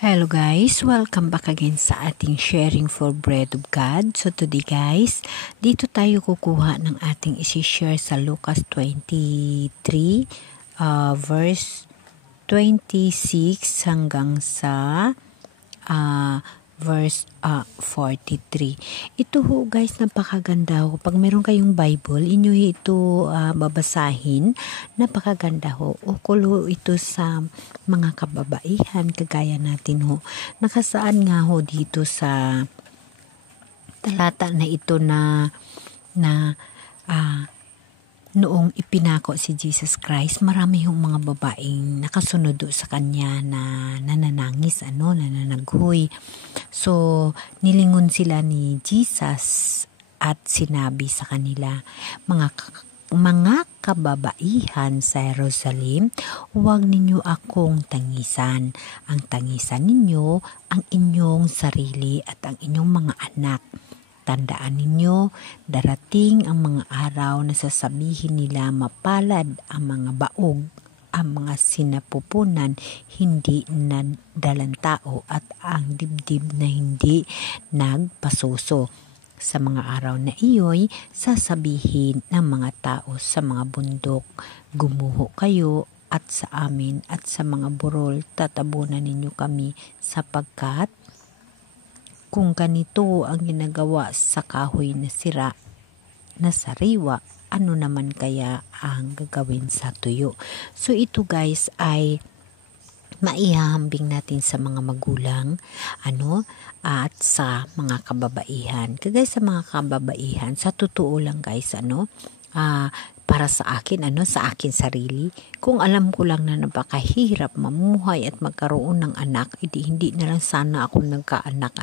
Hello guys, welcome back again sa ating sharing for bread of God. So today guys, dito tayo kukuha ng ating isi-share sa Lucas 23 verse 26 hanggang sa verse 43. Ito ho guys, napakaganda ho. Pag meron kayong Bible, inyo ito babasahin. Napakaganda ho. Ukol ho ito sa mga kababaihan kagaya natin ho. Nakasaan nga ho dito sa talata na ito na noong ipinako si Jesus Christ, marami yung mga babaeng nakasunod sa kanya na nananangis, nananaghoy. So, nilingon sila ni Jesus at sinabi sa kanila, mga kababaihan sa Jerusalem, huwag ninyo akong tangisan. Ang tangisan ninyo, ang inyong sarili at ang inyong mga anak. Tandaan ninyo, darating ang mga araw na sasabihin nila mapalad ang mga baog, ang mga sinapupunan hindi na dalang tao at ang dibdib na hindi nagpasuso. Sa mga araw na iyo'y sasabihin ng mga tao sa mga bundok, gumuho kayo at sa amin at sa mga burol tatabunan ninyo kami sapagkat kung ganito ang ginagawa sa kahoy na sira na sariwa, ano naman kaya ang gagawin sa tuyo? So ito guys ay maihahambing natin sa mga magulang at sa mga kababaihan. Kagaya sa mga kababaihan, sa totoo lang guys, para sa akin, sa akin sarili, kung alam ko lang na napakahirap mamuhay at magkaroon ng anak, hindi na lang sana ako nagkaanak,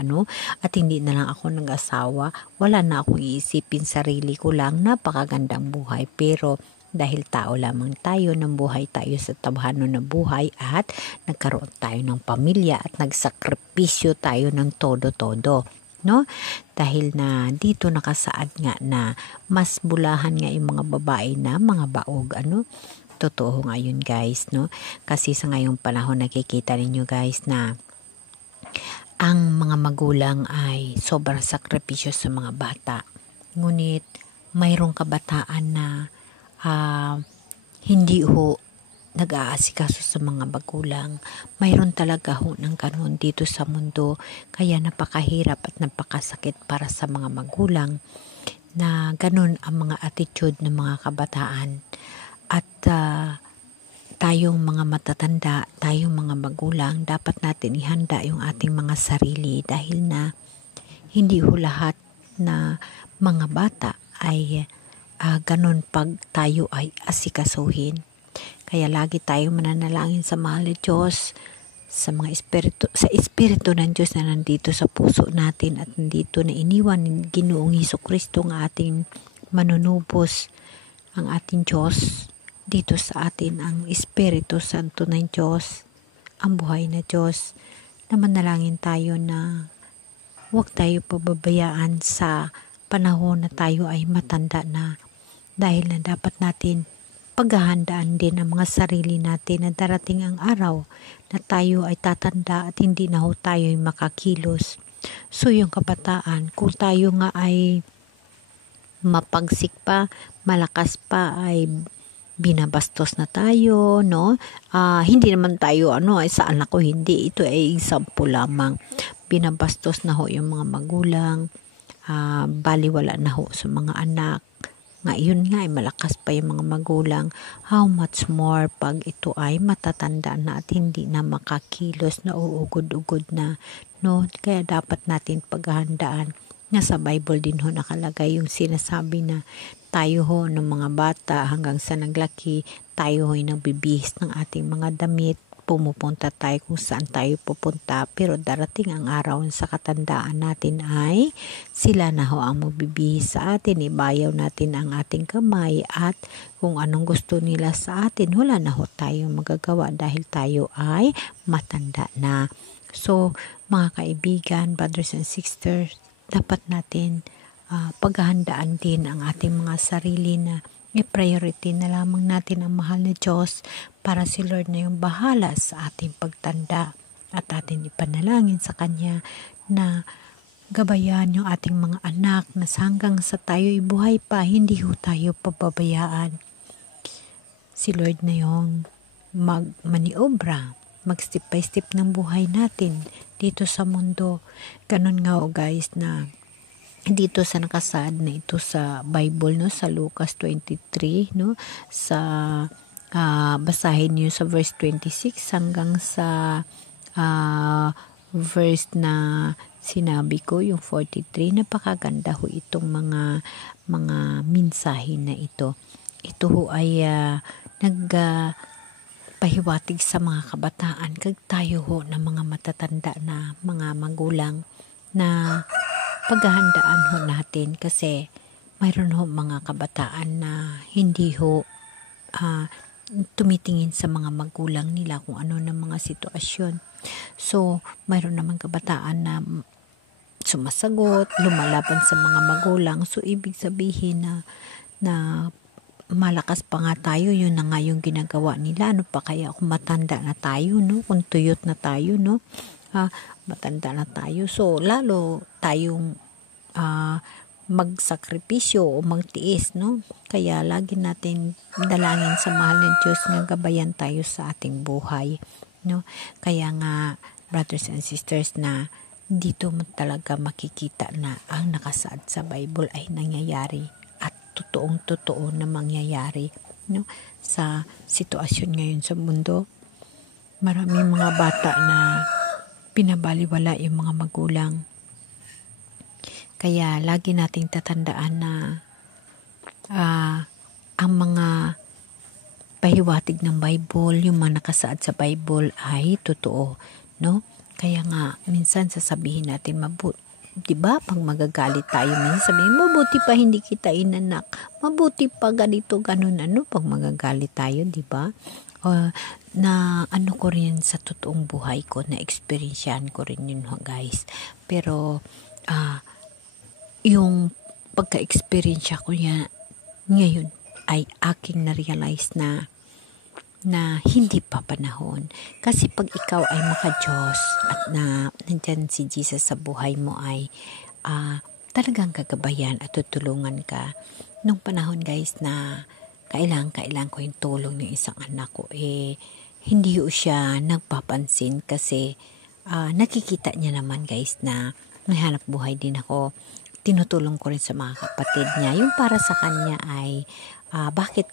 at hindi na lang ako nag-asawa, wala na akong iisipin sarili ko lang, napakagandang buhay. Pero dahil tao lamang tayo, ng buhay tayo sa tabhano na buhay at nagkaroon tayo ng pamilya at nagsakripisyo tayo ng todo-todo. Dahil na dito nakasaad nga na mas bulahan nga yung mga babae na mga baog, totoo nga yun guys, kasi sa ngayong panahon nakikita ninyo guys na ang mga magulang ay sobrang sakripisyo sa mga bata, ngunit mayroong kabataan na hindi ho nag-aasikaso sa mga magulang. Mayroon talaga ho ng kanon dito sa mundo, kaya napakahirap at napakasakit para sa mga magulang na ganon ang mga attitude ng mga kabataan. At tayong mga matatanda, tayong mga magulang, dapat natin ihanda yung ating mga sarili dahil na hindi ho lahat na mga bata ay ganon pag tayo ay asikasuhin. Kaya lagi tayong mananalangin sa mahal na Diyos, sa mga espiritu ng Diyos na nandito sa puso natin at nandito na iniwan ng Ginoong Hesukristo ng ating manunubos, ang ating Diyos. Dito sa atin ang Espiritu Santo ng Diyos, ang buhay na Diyos, na manalangin tayo na huwag tayo pababayaan sa panahon na tayo ay matanda na, dahil na dapat natin paghahandaan din ang mga sarili natin na darating ang araw na tayo ay tatanda at hindi na ho tayo ay makakilos. So yung kabataan, kung tayo nga ay mapagsik pa, malakas pa, ay binabastos na tayo, hindi naman tayo, ay sa anak ko hindi, ito ay example lamang. Binabastos na ho yung mga magulang, baliwala na ho sa mga anak. Ngayon nga ay malakas pa yung mga magulang, how much more pag ito ay matatanda na at hindi na makakilos, na uugod-ugod na, Kaya dapat natin paghahandaan. Nasa Bible din ho nakalagay yung sinasabi na tayo ho ng mga bata hanggang sa naglaki, tayo ho'y nagbibihis ng ating mga damit, pumupunta tayo kung saan tayo pupunta, pero darating ang araw sa katandaan natin ay sila na ho ang magbibihis sa atin, ibayaw natin ang ating kamay at kung anong gusto nila sa atin, wala na ho tayong magagawa dahil tayo ay matanda na. So mga kaibigan, brothers and sisters, dapat natin paghahandaan din ang ating mga sarili na i-priority na lamang natin ang mahal na Diyos para si Lord na yung bahala sa ating pagtanda. at atin ipanalangin sa Kanya na gabayan yung ating mga anak na hanggang sa tayo'y buhay pa, hindi ho tayo pababayaan. Si Lord na yung maniobra, mag-step by step ng buhay natin dito sa mundo. Ganun nga guys na dito sa nakasaad na ito sa Bible, no, sa Lucas 23, no, sa basahin niyo sa verse 26 hanggang sa verse na sinabi ko, yung 43. Napakaganda ho itong mga mensahe na ito. Ito ho ay pahiwatig sa mga kabataan kag tayo ho na mga matatanda na mga magulang na paghahandaan ho natin, kasi mayroon ho mga kabataan na hindi ho tumitingin sa mga magulang nila kung ano na mga sitwasyon. So mayroon naman kabataan na sumasagot, lumalaban sa mga magulang. So ibig sabihin na malakas pa nga tayo, yun na nga yung ginagawa nila. Ano pa kaya kung matanda na tayo, no? Kung tuyot na tayo, no? Matanda na tayo. So lalo tayong magsakripisyo o magtiis, no? Kaya lagi natin dalangin sa mahal ng Diyos na gabayan tayo sa ating buhay, no? Kaya nga, brothers and sisters, na dito mo talaga makikita na ang nakasaad sa Bible ay nangyayari at totoong-totoo na mangyayari, no? Sa sitwasyon ngayon sa mundo, maraming mga bata na pinabaliwala yung mga magulang. Kaya lagi nating tatandaan na ang mga pahiwatig ng Bible, yung mga nakasaad sa Bible ay totoo, no? Kaya nga minsan sasabihin natin, diba, pag magagalit tayo, minsan sabihin, mabuti pa hindi kita inanak, mabuti pa ganito, ganun, pag magagalit tayo, diba? Na ano ko rin sa totoong buhay ko, na experiencean ko rin yun, guys. Pero yung pagka-experience ko niya ngayon ay aking na-realize na hindi pa panahon. Kasi pag ikaw ay maka-Diyos at nandyan si Jesus sa buhay mo, ay talagang gagabayan at tutulungan ka. Nung panahon, guys, na kailangan ko yung tulong ng isang anak ko, hindi ko siya nagpapansin kasi nakikita niya naman, guys, na may hanap buhay din ako. Tinutulong ko rin sa mga kapatid niya. Yung para sa kanya ay bakit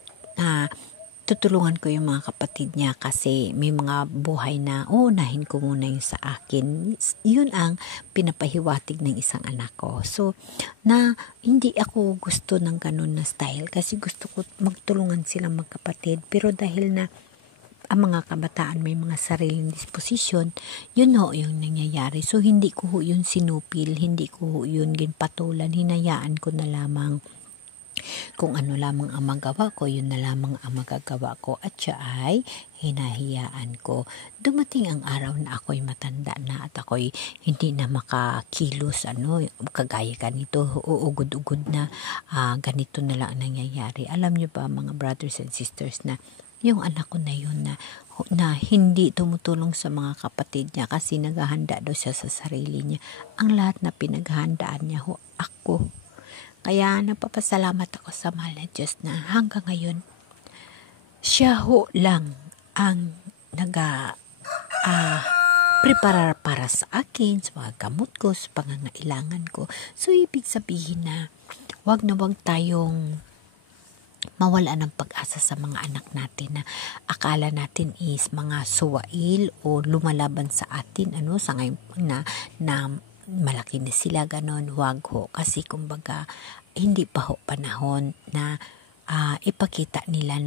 tutulungan ko yung mga kapatid niya, kasi may mga buhay na uunahin ko muna yung sa akin. Yun ang pinapahiwatig ng isang anak ko. So, na hindi ako gusto ng ganun na style, kasi gusto ko magtulungan silang magkapatid. Pero dahil na ang mga kabataan may mga sariling disposisyon, yun ho yung nangyayari. So, hindi ko ho yun sinupil, hindi ko ho yun ginpatulan, hinayaan ko na lamang. Kung ano lamang ang magawa ko, yun na lamang ang magagawa ko, at siya ay hinahiyaan ko. Dumating ang araw na ako'y matanda na at ako'y hindi na makakilos, kagaya ganito, uugod-ugod na, ganito na lang nangyayari. Alam niyo ba, mga brothers and sisters, na yung anak ko na yun na hindi tumutulong sa mga kapatid niya kasi naghahanda daw siya sa sarili niya. Ang lahat na pinaghahandaan niya ako. Kaya napapasalamat ako sa mahal na Diyos na hanggang ngayon, siya lang ang preparar para sa akin, sa mga gamot ko, sa pangangailangan ko. So, ibig sabihin na wag tayong mawala ng pag-asa sa mga anak natin na akala natin is mga suwail o lumalaban sa atin, sa ngayon na malaki na sila, ganon. Wag ho, kasi kumbaga hindi pa ho panahon na ipakita nila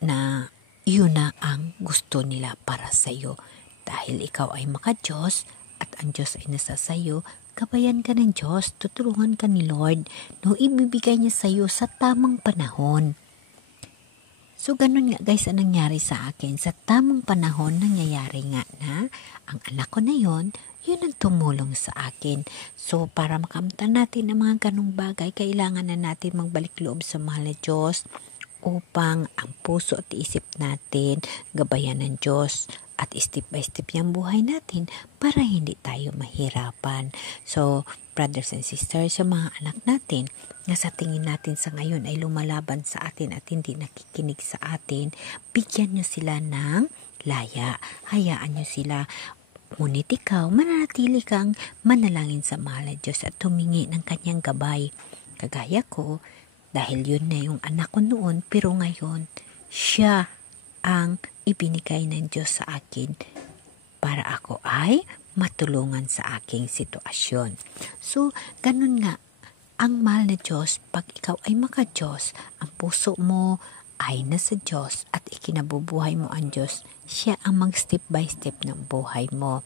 na yun na ang gusto nila para sa iyo. Dahil ikaw ay maka-Diyos at ang Diyos ay nasa sayo, gabayan ka ng Diyos, tutulungan ka ni Lord, ibibigay niya sa iyo sa tamang panahon. So, ganun nga, guys, ang nangyari sa akin. Sa tamang panahon, nangyayari nga na ang anak ko na yun ang tumulong sa akin. So, para makamtan natin ang mga ganung bagay, kailangan na natin magbalik loob sa mahal na Diyos upang ang puso at isip natin gabayan ng Diyos at step by step yung buhay natin para hindi tayo mahirapan. So, brothers and sisters, sa mga anak natin na sa tingin natin sa ngayon ay lumalaban sa atin at hindi nakikinig sa atin, bigyan nyo sila ng laya. Hayaan nyo sila. Ngunit ikaw, mananatili kang manalangin sa mahal na Diyos at tumingi ng kanyang gabay. Kagaya ko, dahil yun na yung anak ko noon, pero ngayon, siya ang ibinigay ng Diyos sa akin para ako ay matulungan sa aking sitwasyon. So, ganun nga, ang mahal na Diyos, pag ikaw ay maka-Diyos, ang puso mo ay nasa Diyos at ikinabubuhay mo ang Diyos, siya ang mag-step by step ng buhay mo.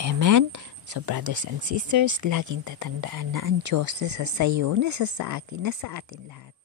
Amen? So, brothers and sisters, laging tatandaan na ang Diyos nasa sayo, nasa sa akin, nasa atin lahat.